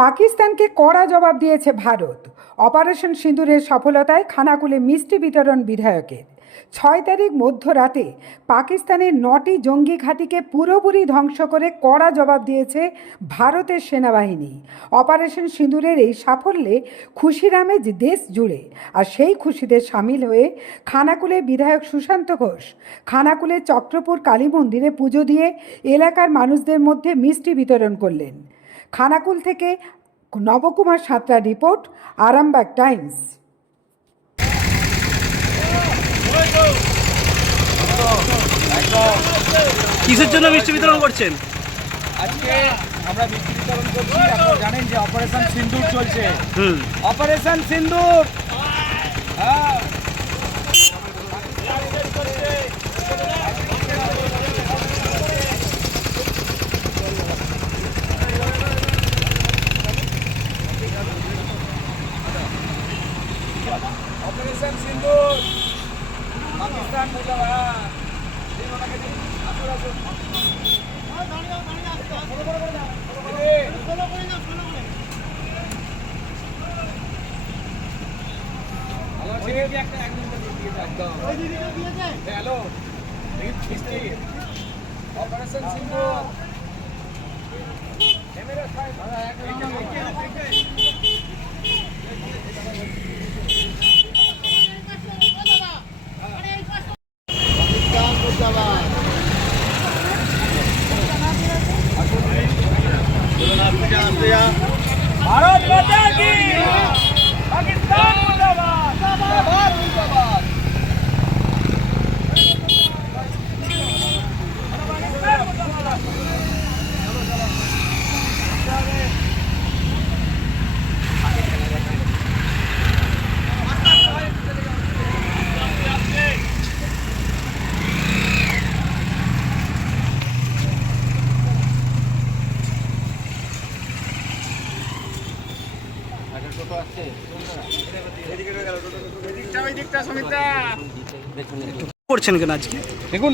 পাকিস্তানকে কড়া জবাব দিয়েছে ভারত। অপারেশন সিঁদুরের সফলতায় খানাকুলে মিষ্টি বিতরণ বিধায়কের। ছয় তারিখ মধ্যরাতে পাকিস্তানের নটি জঙ্গি ঘাঁটিকে পুরোপুরি ধ্বংস করে কড়া জবাব দিয়েছে ভারতের সেনাবাহিনী। অপারেশন সিঁদুরের এই সাফল্যে খুশির আমেজ দেশ জুড়ে আর সেই খুশিতে সামিল হয়ে খানাকুলে বিধায়ক সুশান্ত ঘোষ খানাকুলে চক্রপুর কালী মন্দিরে পুজো দিয়ে এলাকার মানুষদের মধ্যে মিষ্টি বিতরণ করলেন। খানাকুল থেকে নবকুমার সাঁতরা রিপোর্ট আরামবাগ টাইমস। কিসের জন্য মিষ্টি বিতরণ করছেন? আজকে আমরা মিষ্টি বিতরণ করছি আপনারা জানেন যে অপারেশন সিন্দুর চলছে। অপারেশন সিন্দুর হ্যাঁ অপারেশন সিন্দুর পাকিস্তান মুর্দাবাদ আসুন আসুন আমার ছেলে দিয়ে একটা একদম দিয়ে দাও, একদম hello operation Sindhu camera side করছেন কেন আজকে? দেখুন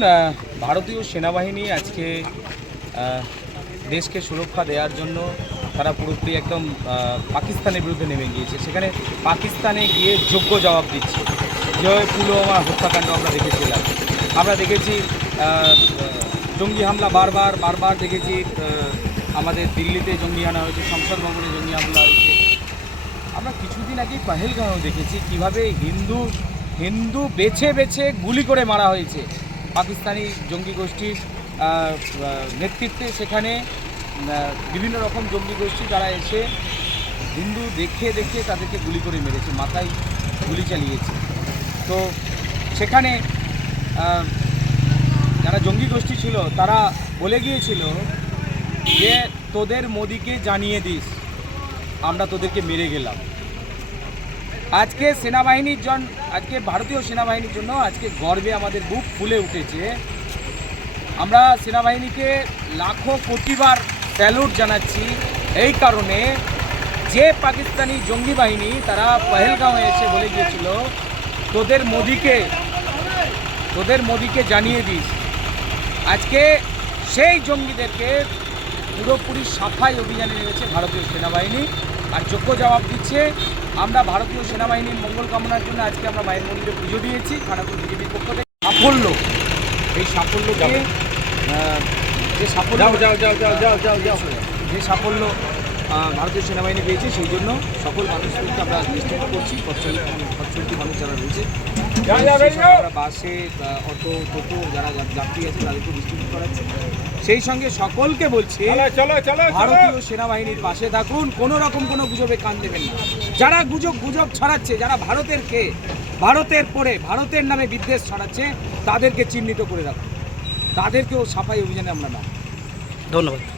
ভারতীয় সেনাবাহিনী আজকে দেশকে সুরক্ষা দেওয়ার জন্য তারা পুরোপুরি একদম পাকিস্তানের বিরুদ্ধে নেমে গিয়েছে। সেখানে পাকিস্তানে গিয়ে যোগ্য জবাব দিচ্ছে। যে পুলওয়ামা হত্যাকাণ্ড আমরা দেখেছিলাম। আমরা দেখেছি জঙ্গি হামলা বারবার বারবার দেখেছি আমাদের দিল্লিতে জঙ্গি হানা হয়েছে সংসদ ভবনে জঙ্গি হামলা হয়েছে। কিছুদিন আগে পাহেলগাঁও দেখেছি, কীভাবে হিন্দু হিন্দু বেছে বেছে গুলি করে মারা হয়েছে। পাকিস্তানি জঙ্গি গোষ্ঠীর নেতৃত্বে সেখানে বিভিন্ন রকম জঙ্গি গোষ্ঠী যারা এসে হিন্দু দেখে দেখে তাদেরকে গুলি করে মেরেছে, মাথায় গুলি চালিয়েছে। তো সেখানে যারা জঙ্গি গোষ্ঠী ছিল, তারা বলে গিয়েছিল যে, তোদের মোদিকে জানিয়ে দিস, আমরা তোদেরকে মেরে গেলাম। আজকে সেনাবাহিনীর জন আজকে ভারতীয় সেনাবাহিনীর জন্য আজকে গর্বে আমাদের বুক ফুলে উঠেছে। আমরা সেনাবাহিনীকে লাখো কোটিবার স্যালুট জানাচ্ছি। এই কারণে যে পাকিস্তানি জঙ্গি বাহিনী তারা পহেলগাঁওয়ে এসে বলে গিয়েছিল, তোদের মোদিকে তোদের মোদিকে জানিয়ে দিস। আজকে সেই জঙ্গিদেরকে পুরোপুরি সাফাই অভিযানে নেমেছে ভারতীয় সেনাবাহিনী। আর যোগ্য জবাব দিচ্ছে আমরা ভারতীয় সেনাবাহিনীর মঙ্গল কামনার জন্য আজকে আমরা মায়ের মন্দিরে পুজো দিয়েছি খানাপুর বিজেপির পক্ষ থেকে। সাফল্য। এই সাফল্যকে যে সাফল্য যে সাফল্য ভারতীয় সেনাবাহিনী পেয়েছে সেই জন্য সকল মানুষদেরকে আমরা নিশ্চিত করছি পথচলতি মানুষ যারা রয়েছে আমরা বাসে অটো টোটো যারা যাত্রী আছে তাদেরকে নিশ্চিত করাচ্ছি। সেই সঙ্গে সকলকে বলছি ভারতীয় সেনাবাহিনীর পাশে থাকুন কোনো রকম কোনো গুজবে কান দেবেন না। যারা গুজব গুজব ছড়াচ্ছে, যারা ভারতের কে, ভারতের পরে, ভারতের নামে বিদ্বেষ ছড়াচ্ছে, তাদেরকে চিহ্নিত করে রাখুন তাদেরকেও সাফাই অভিযানে আমরা না ধন্যবাদ।